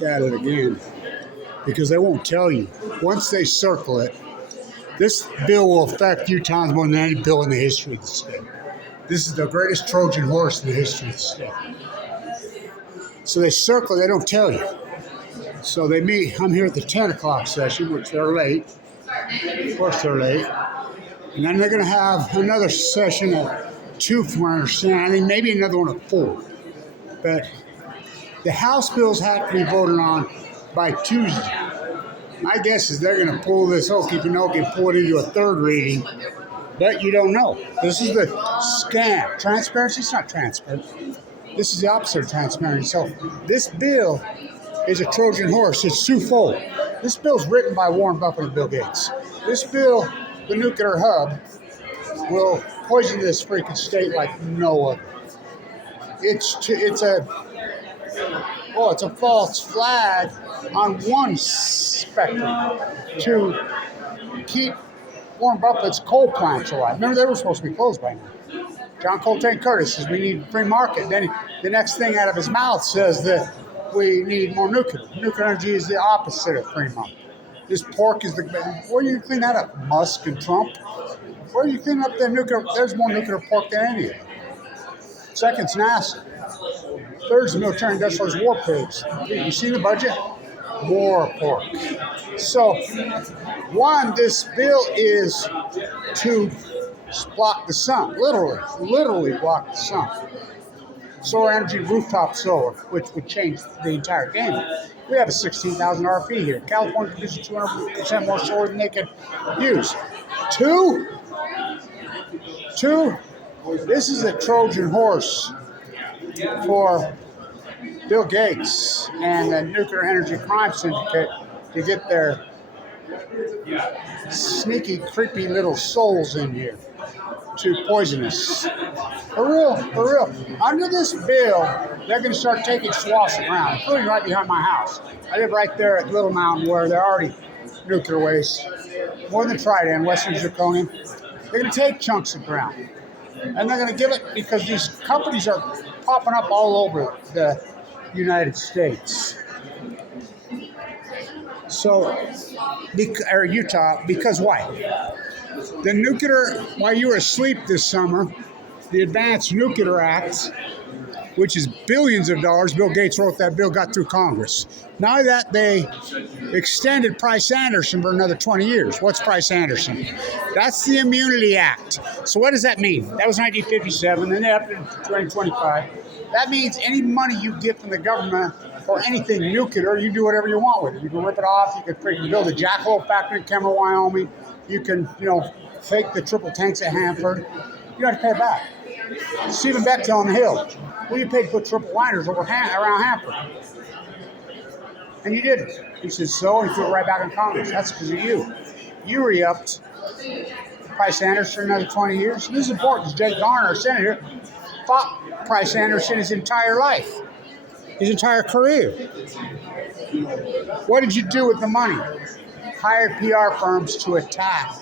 look at it again because they won't tell you. Once they circle it, this bill will affect Utahns more than any bill in the history of the state. This is the greatest Trojan horse in the history of the state. So they circle, they don't tell you. So they meet, I'm here at the 10 o'clock session, which they're late. Of course they're late. And then they're going to have another session at 2, from what I understand. I think maybe another one at 4. But the House bills have to be voted on by Tuesday. My guess is they're going to pull this okey-dokey and pull it into a third reading. But you don't know. This is the scam. Transparency is not transparent. This is the opposite of transparency. So this bill is a Trojan horse. It's twofold. This bill's written by Warren Buffett and Bill Gates. This bill, the nuclear hub, will poison this freaking state like no other. It's a false flag on one spectrum to keep Warren Buffett's coal plants alive. Remember, they were supposed to be closed by now. John Coltrane Curtis says we need free market. Then the next thing out of his mouth says that we need more nuclear. Nuclear energy is the opposite of free market. This pork is where do you clean that up? Musk and Trump? Where do you clean up the nuclear? There's more nuclear pork than any of it. Second's NASA. Third's the military industrialist war pigs. You see the budget? More pork. So, one, this bill is to block the sun, literally block the sun. Solar energy, rooftop solar, which would change the entire game. We have a $16,000 fee here. California produces 200% more solar than they could use. Two, this is a Trojan horse for Bill Gates and the Nuclear Energy Crime Syndicate to get their sneaky, creepy little souls in here to poison us. For real. Under this bill, they're going to start taking swaths of ground, including right behind my house. I live right there at Little Mountain where there are already nuclear waste. More than Trident, Western Zirconium. They're going to take chunks of ground. And they're going to give it because these companies are popping up all over the United States. So, or Utah, because why? The nuclear, while you were asleep this summer, the Advanced Nuclear Act, which is billions of dollars, Bill Gates wrote that bill, got through Congress. Now that they extended Price-Anderson for another 20 years. What's Price-Anderson? That's the Immunity Act. So what does that mean? That was 1957, then they upped it in 2025. That means any money you get from the government for anything nuclear, you do whatever you want with it. You can rip it off, you can freaking build a jackalope factory in Cameron, Wyoming. You can, fake the triple tanks at Hanford. You have to pay it back. Stephen Bechtel on the Hill. Well, you paid to put triple liners around Hanford. And you didn't. He says so, and he threw it right back in Congress. That's because of you. You re-upped Price-Anderson for another 20 years. And this is important because Jake Garner, our senator, fought Price-Anderson his entire life, his entire career. What did you do with the money? Hired PR firms to attack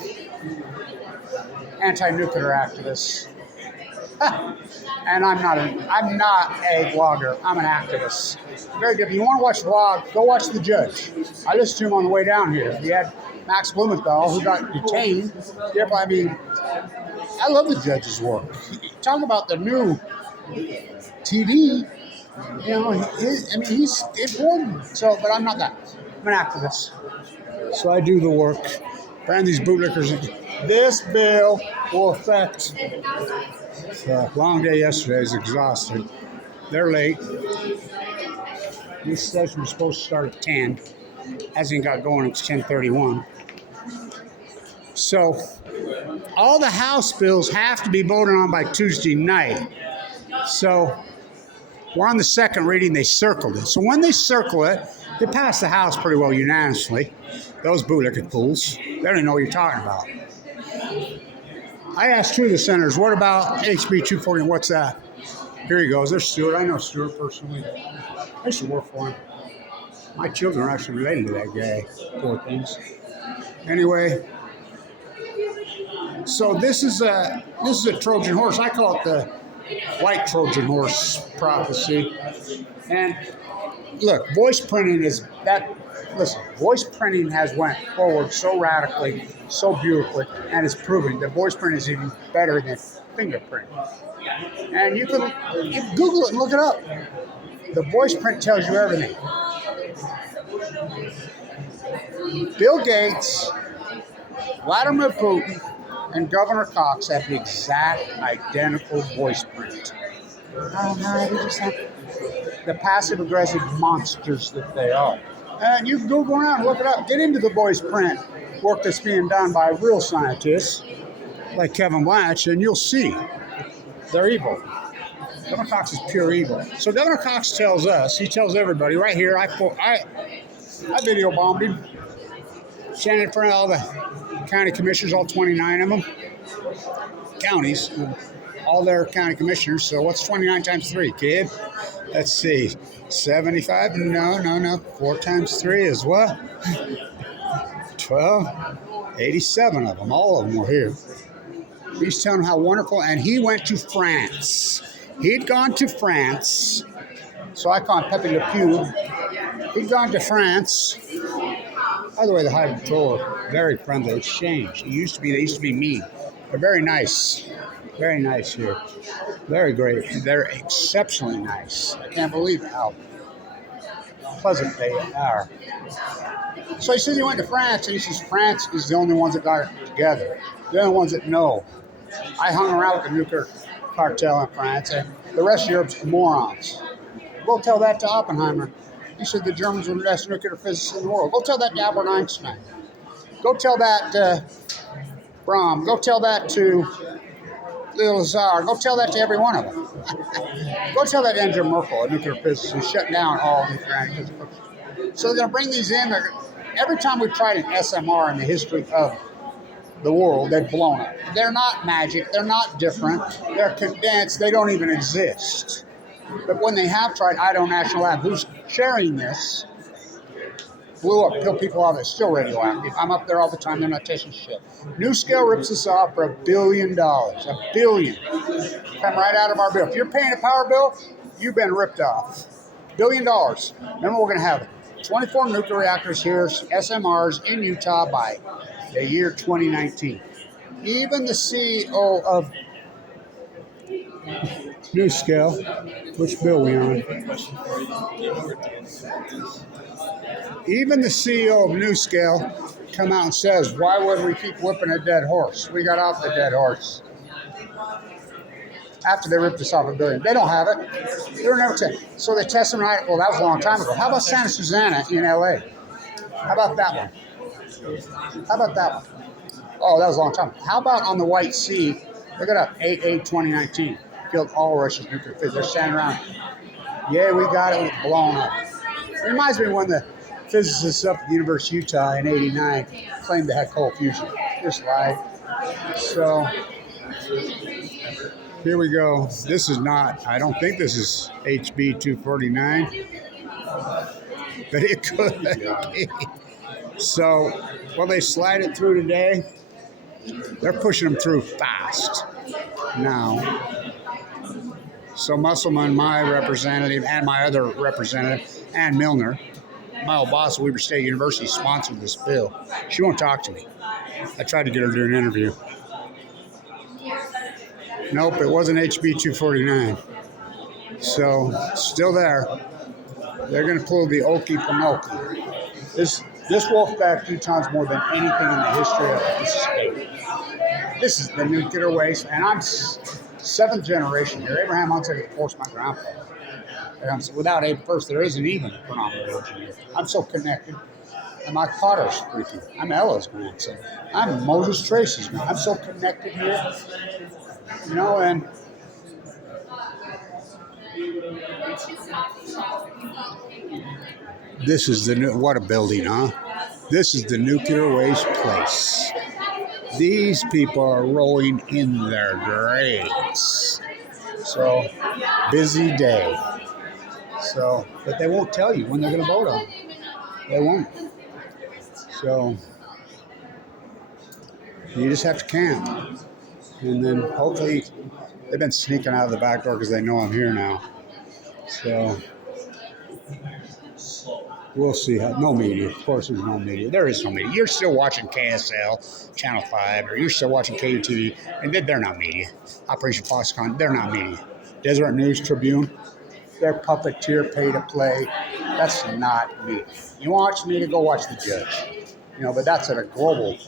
anti-nuclear activists. And I'm not a blogger. I'm an activist. Very different. You want to watch the vlog, go watch The Judge. I listened to him on the way down here. He had Max Blumenthal, who got detained. I mean, I love The Judge's work. Talk about the new TV. He's important. So, but I'm not that. I'm an activist. So I do the work. Brand these bootlickers. This bill will affect. Long day yesterday. Is exhausted. They're late. This session was supposed to start at 10. Hasn't got going. It's 10:31. So all the House bills have to be voted on by Tuesday night. So we're on the second reading. They circled it. So when they circle it, they pass the House pretty well unanimously. Those bootlicker fools. They don't even know what you're talking about. I asked two of the senators, what about HB 240? What's that? Here he goes. There's Stewart. I know Stewart personally. I used to work for him. My children are actually related to that guy. Poor things. Anyway, so this is a Trojan horse. I call it the white Trojan horse prophecy. And look, voice printing is that. Listen, voice printing has went forward so radically, so beautifully, and it's proving that voice print is even better than fingerprint. And you can Google it and look it up. The voice print tells you everything. Bill Gates, Vladimir Putin, and Governor Cox have the exact identical voice print. Oh no, they just have the passive aggressive monsters that they are. And you can Google around, look it up, get into the voice print work that's being done by real scientists like Kevin Blanch, and you'll see they're evil. Governor Cox is pure evil. So Governor Cox tells us, he tells everybody right here, I video bombed him, standing in front of all the county commissioners, all 29 of them, counties, all their county commissioners. So what's 29 times 3, kid? Let's see, 75? No. 4 times 3 is what? 12? 87 of them. All of them were here. He's telling them how wonderful, and he went to France. He'd gone to France. So I call him Pepe Le Pew. He'd gone to France. By the way, the Highway Patrol are very friendly. It's changed. They used to be mean. They're very nice. Very nice here. Very great. They're exceptionally nice. I can't believe how pleasant they are. So he says he went to France, and he says France is the only ones that got it together. The only ones that know. I hung around with the nuclear cartel in France, and the rest of Europe's morons. Go tell that to Oppenheimer. He said the Germans were the best nuclear physicists in the world. Go tell that to Albert Einstein. Go tell that to Brahm. Go tell that to Leo Lazar. Go tell that to every one of them. Go tell that to Angela Merkel, a nuclear physicist who shut down all nuclear physics. So they're going to bring these in. Every time we've tried an SMR in the history of the world, they've blown up. They're not magic. They're not different. They're condensed. They don't even exist. But when they have tried Idaho National Lab, who's sharing this, blew up, killed people off. It's still radioactive. I'm up there all the time. They're not tasting shit. NuScale rips us off for $1 billion. $1 billion. Come right out of our bill. If you're paying a power bill, you've been ripped off. $1 billion. Remember, we're going to have 24 nuclear reactors here, SMRs in Utah by the year 2019. Even the CEO of NuScale, which bill we on? Even the CEO of NuScale come out and says, why would we keep whipping a dead horse? We got off the dead horse. After they ripped us off $1 billion. They don't have it. They were never tested. So they test them right. Well, that was a long time ago. How about Santa Susana in LA? How about that one? How about that one? Oh, that was a long time. How about on the White Sea? Look it up. 8/8/2019. Killed all Russia's nuclear physicists. They're standing around. Yeah, we got it. It's blown up. It reminds me of when the physicists up at the University of Utah in '89 claimed they had cold fusion. Just lied. So here we go. This is not, I don't think this is HB 249, but it could be. So, well, they slide it through today. They're pushing them through fast now. So Musselman, my representative, and my other representative, Ann Milner, my old boss at Weber State University, sponsored this bill. She won't talk to me. I tried to get her to do an interview. Nope, it wasn't HB 249. So, still there. They're going to pull the Okie Pinokie. This Wolfpack Teutons more than anything in the history of this state. This is the nuclear waste, and I'm 7th generation here. Abraham Hunsaker forced my grandfather. And without Abe first, there isn't even a phenomenal origin here. I'm so connected. And my father's freaking. I'm Ella's grandson. I'm Moses Tracy's man. I'm so connected here. You know, and this is the new, what a building, huh? This is the nuclear waste place. These people are rolling in their graves. So, busy day. So, but they won't tell you when they're going to vote on it. They won't. So, you just have to camp. And then hopefully, they've been sneaking out of the back door because they know I'm here now. So, We'll see. No media. Of course, there's no media. There is no media. You're still watching KSL, Channel 5, or you're still watching KUTV, and they're not media. Operation Foxconn, they're not media. Deseret News Tribune, they're puppeteer, pay to play. That's not media. You watch media, go watch the judge. But that's at a global.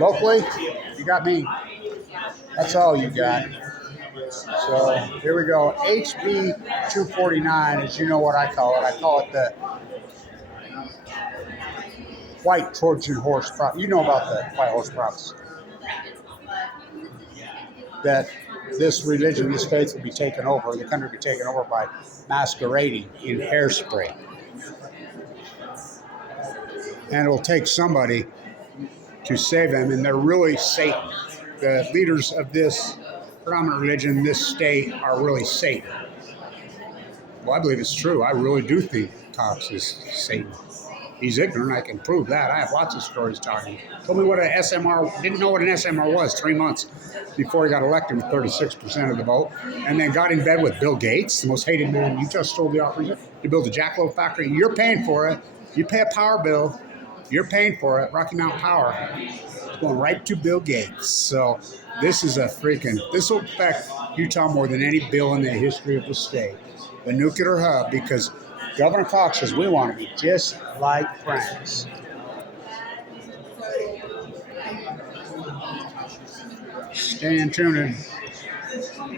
Locally, you got me. That's all you got. So here we go. HB 249, as you know what I call it. I call it the white Trojan horse prophecy. You know about the white horse prophecy. That this religion, this faith will be taken over, the country will be taken over by masquerading in hairspray. And it will take somebody to save them, and they're really Satan. The leaders of this predominant religion in this state are really Satan. Well, I believe it's true. I really do think Cox is Satan. He's ignorant. I can prove that. I have lots of stories talking. Told me what an SMR, didn't know what an SMR was 3 months before he got elected with 36% of the vote, and then got in bed with Bill Gates, the most hated man. You just stole the opportunity to build a jackalope factory. You're paying for it. You pay a power bill. You're paying for it. Rocky Mountain Power. It's going right to Bill Gates. So this is this will affect Utah more than any bill in the history of the state. The nuclear hub, because Governor Cox says we want to be just like France. Stay tuned.